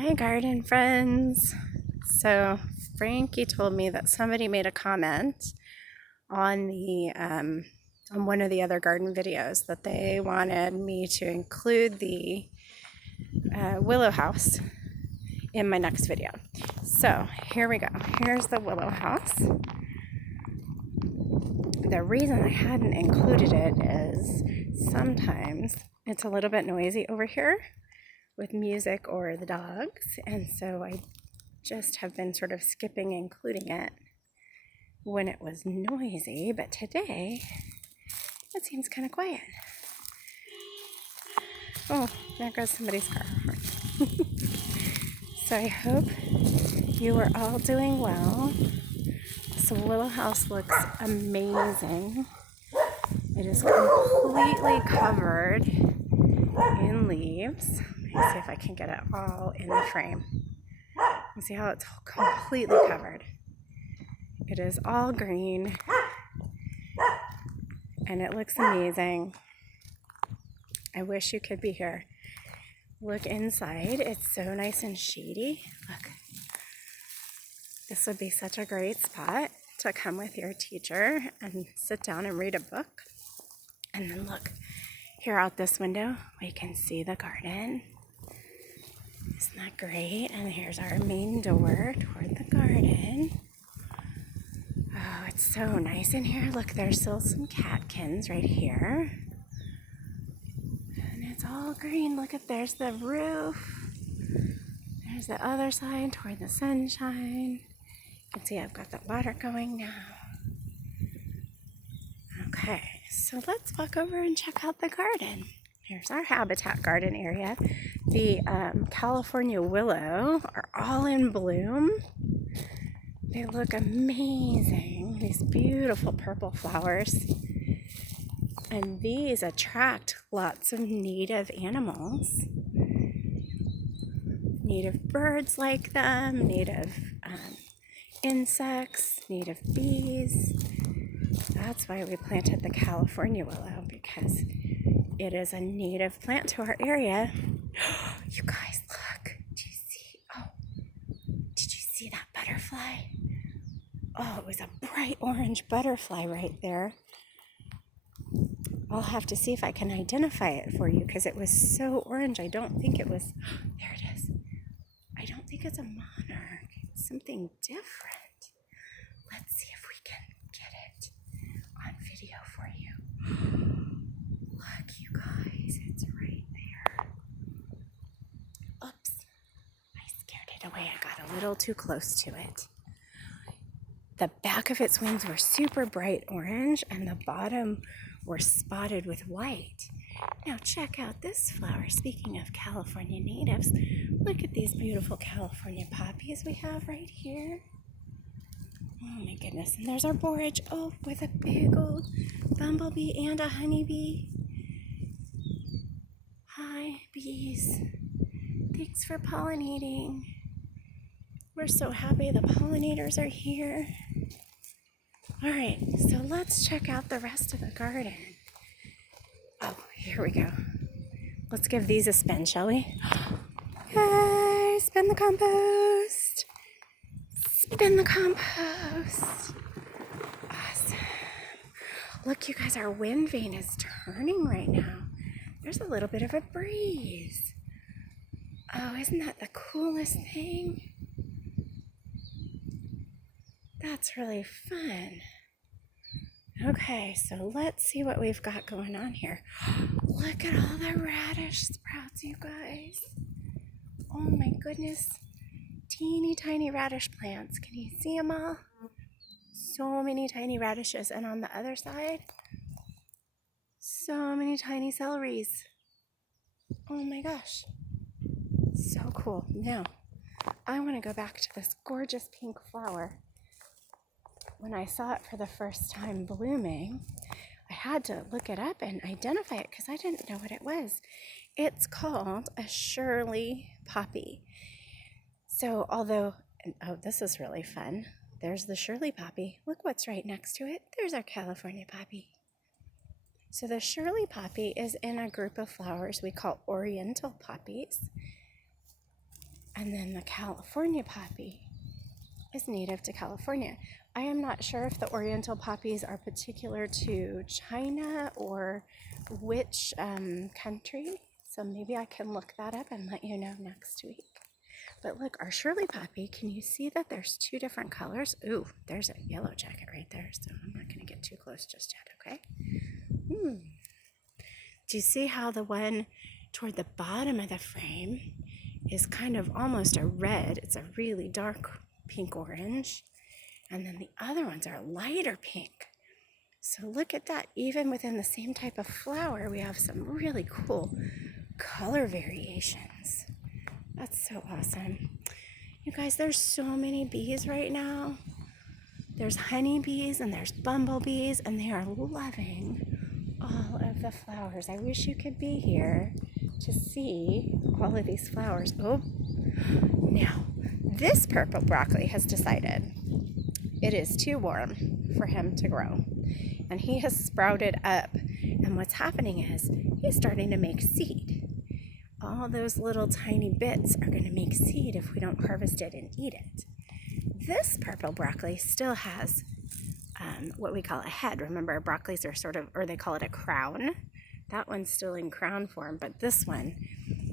Hi, garden friends. So Frankie told me that somebody made a comment on the on one of the other garden videos that they wanted me to include the willow house in my next video. So here we go. Here's the willow house. The reason I hadn't included it is sometimes it's a little bit noisy over here with music or the dogs, and so I just have been sort of skipping including it when it was noisy, but today it seems kind of quiet. Oh, there goes somebody's car. So I hope you are all doing well. This willow house looks amazing. It is completely covered in leaves. Let me see if I can get it all in the frame. You see how it's completely covered. It is all green and it looks amazing. I wish you could be here. Look inside. It's so nice and shady. Look. This would be such a great spot to come with your teacher and sit down and read a book. And then look, here out this window, we can see the garden. Isn't that great? And here's our main door toward the garden. Oh, it's so nice in here. Look, there's still some catkins right here. And it's all green. Look at, there's the roof. There's the other side toward the sunshine. You can see I've got the water going now. Okay, so let's walk over and check out the garden. Here's our habitat garden area. The California willow are all in bloom. They look amazing. These beautiful purple flowers. And these attract lots of native animals. Native birds like them, native insects, native bees. That's why we planted the California willow, because it is a native plant to our area. You guys, look. Do you see? Oh, did you see that butterfly? Oh, it was a bright orange butterfly right there. I'll have to see if I can identify it for you because it was so orange. I don't think it was, there it is. I don't think it's a monarch. It's something different. Let's see if we can get it on video for you. Look, you guys, it's right there. Oops, I scared it away. I got a little too close to it. The back of its wings were super bright orange and the bottom were spotted with white. Now check out this flower. Speaking of California natives, look at these beautiful California poppies we have right here. Oh my goodness, and there's our borage. Oh, with a big old bumblebee and a honeybee. Hi, bees. Thanks for pollinating. We're so happy the pollinators are here. All right, so let's check out the rest of the garden. Oh, here we go. Let's give these a spin, shall we? Yay, spin the compost. Spin the compost. Awesome. Look, you guys, our wind vane is turning right now. There's a little bit of a breeze. Oh, isn't that the coolest thing? That's really fun. Okay, so let's see what we've got going on here. Look at all the radish sprouts, you guys. Oh my goodness. Teeny tiny radish plants. Can you see them all? So many tiny radishes. And on the other side, so many tiny celeries. Oh my gosh. So cool. Now, I want to go back to this gorgeous pink flower. When I saw it for the first time blooming, I had to look it up and identify it because I didn't know what it was. It's called a Shirley poppy. So although, oh, this is really fun. There's the Shirley poppy. Look what's right next to it. There's our California poppy. So the Shirley poppy is in a group of flowers we call oriental poppies. And then the California poppy is native to California. I am not sure if the oriental poppies are particular to China or which country, so maybe I can look that up and let you know next week. But look, our Shirley poppy, can you see that there's two different colors? Ooh, there's a yellow jacket right there, so I'm not going to get too close just yet, okay? Do you see how the one toward the bottom of the frame is kind of almost a red? It's a really dark pink orange. And then the other ones are lighter pink. So look at that. Even within the same type of flower, we have some really cool color variations. That's so awesome. You guys, there's so many bees right now. There's honeybees and there's bumblebees, and they are loving all of the flowers. I wish you could be here to see all of these flowers. Oh, now this purple broccoli has decided it is too warm for him to grow, and he has sprouted up, and what's happening is he's starting to make seed. All those little tiny bits are going to make seed if we don't harvest it and eat it. This purple broccoli still has what we call a head. Remember, broccolis are sort of, or they call it a crown. That one's still in crown form, but this one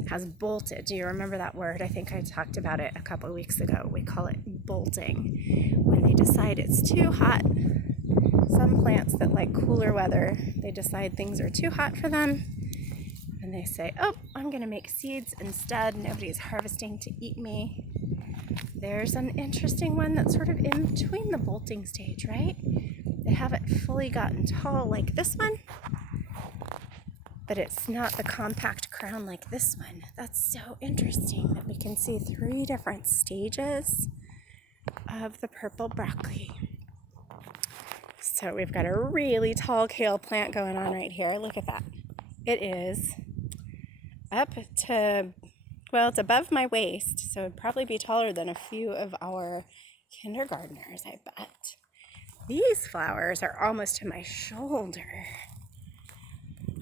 has bolted. Do you remember that word? I think I talked about it a couple of weeks ago. We call it bolting. When they decide it's too hot, some plants that like cooler weather, they decide things are too hot for them, and they say, oh, I'm going to make seeds instead. Nobody's harvesting to eat me. There's an interesting one that's sort of in between the bolting stage, right? They haven't fully gotten tall like this one, but it's not the compact crown like this one. That's so interesting that we can see 3 different stages of the purple broccoli. So we've got a really tall kale plant going on right here. Look at that. It is up to, well, it's above my waist, so it'd probably be taller than a few of our kindergartners, I bet. These flowers are almost to my shoulder.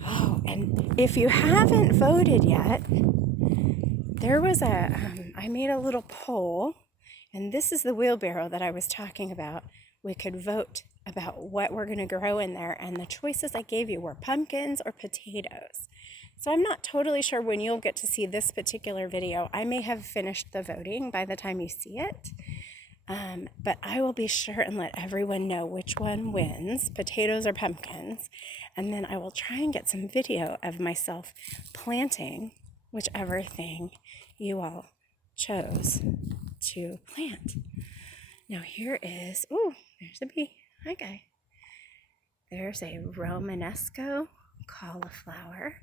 Oh, and if you haven't voted yet, there was I made a little poll, and this is the wheelbarrow that I was talking about. We could vote about what we're going to grow in there, and the choices I gave you were pumpkins or potatoes. So I'm not totally sure when you'll get to see this particular video. I may have finished the voting by the time you see it. But I will be sure and let everyone know which one wins, potatoes or pumpkins. And then I will try and get some video of myself planting whichever thing you all chose to plant. Now here is, ooh, there's a bee. Hi, guy. There's a Romanesco cauliflower.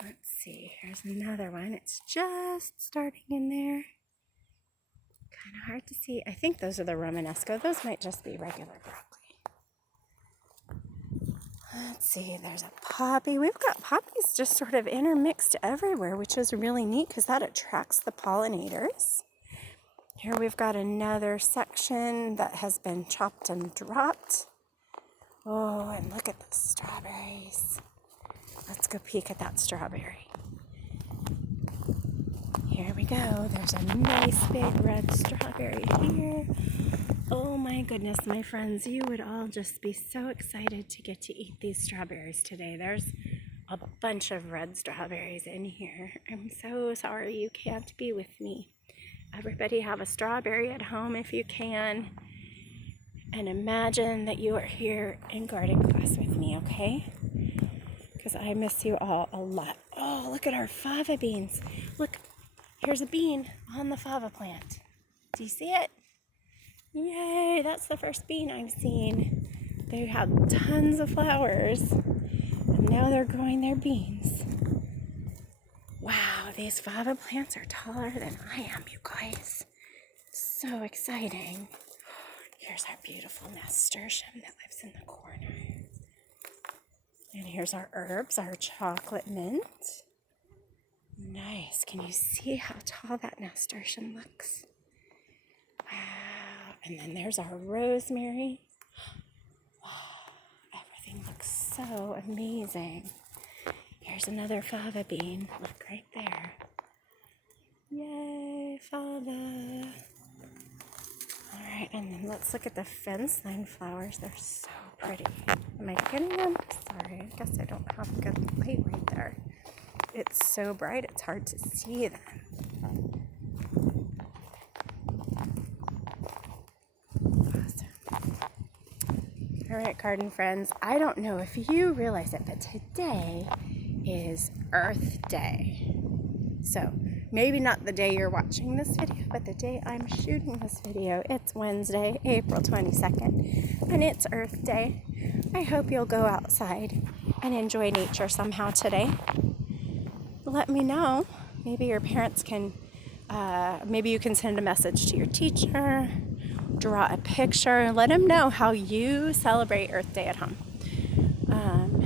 Let's see, here's another one. It's just starting in there. Kind of hard to see. I think those are the Romanesco. Those might just be regular broccoli. Let's see, there's a poppy. We've got poppies just sort of intermixed everywhere, which is really neat because that attracts the pollinators. Here we've got another section that has been chopped and dropped. Oh, and look at the strawberries. Let's go peek at that strawberry. Here we go. There's a nice big red strawberry here. Oh my goodness, my friends, you would all just be so excited to get to eat these strawberries today. There's a bunch of red strawberries in here. I'm so sorry you can't be with me. Everybody have a strawberry at home if you can. And imagine that you are here in garden class with me, okay? Because I miss you all a lot. Oh, look at our fava beans. Look, here's a bean on the fava plant. Do you see it? Yay, that's the first bean I've seen. They have tons of flowers, and now they're growing their beans. Wow, these fava plants are taller than I am, you guys. So exciting. Here's our beautiful nasturtium that lives in the corner. And here's our herbs, our chocolate mint. Nice. Can you see how tall that nasturtium looks? Wow. And then there's our rosemary. Wow. Everything looks so amazing. Here's another fava bean. Look right there. Yay. And then let's look at the fence line flowers. They're so pretty. Am I getting them? Sorry, I guess I don't have a good light right there. It's so bright, it's hard to see them. Awesome. All right, garden friends, I don't know if you realize it, but today is Earth Day. So maybe not the day you're watching this video, but the day I'm shooting this video. It's Wednesday, April 22nd, and it's Earth Day. I hope you'll go outside and enjoy nature somehow today. Let me know. Maybe your parents can, maybe you can send a message to your teacher, draw a picture, let them know how you celebrate Earth Day at home.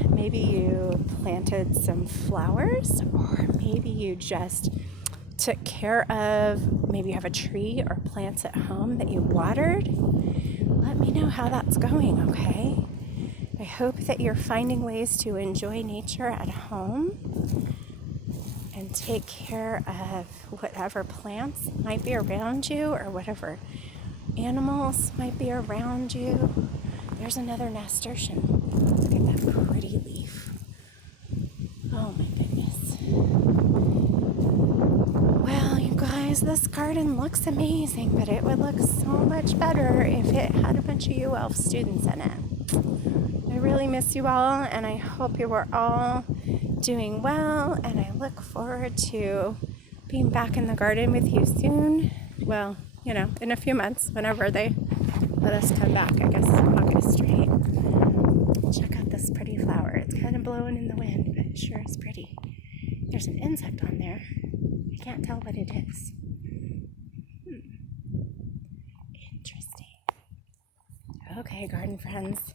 Maybe you planted some flowers, or maybe you just took care of, maybe you have a tree or plants at home that you watered. Let me know how that's going, okay? I hope that you're finding ways to enjoy nature at home and take care of whatever plants might be around you or whatever animals might be around you. There's another nasturtium. Look at that pretty leaf. Oh my goodness. Well, you guys, this garden looks amazing, but it would look so much better if it had a bunch of UL students in it. I really miss you all, and I hope you were all doing well, and I look forward to being back in the garden with you soon. Well, you know, in a few months, whenever they let us come back, I guess August, right? Check out this pretty flower. It's kind of blowing in the wind, but it sure is pretty. There's an insect on there. I can't tell what it is. Interesting. Okay, garden friends.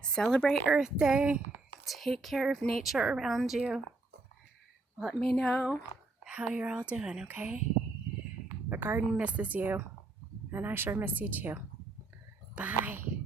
Celebrate Earth Day. Take care of nature around you. Let me know how you're all doing, okay? The garden misses you, and I sure miss you too. Bye.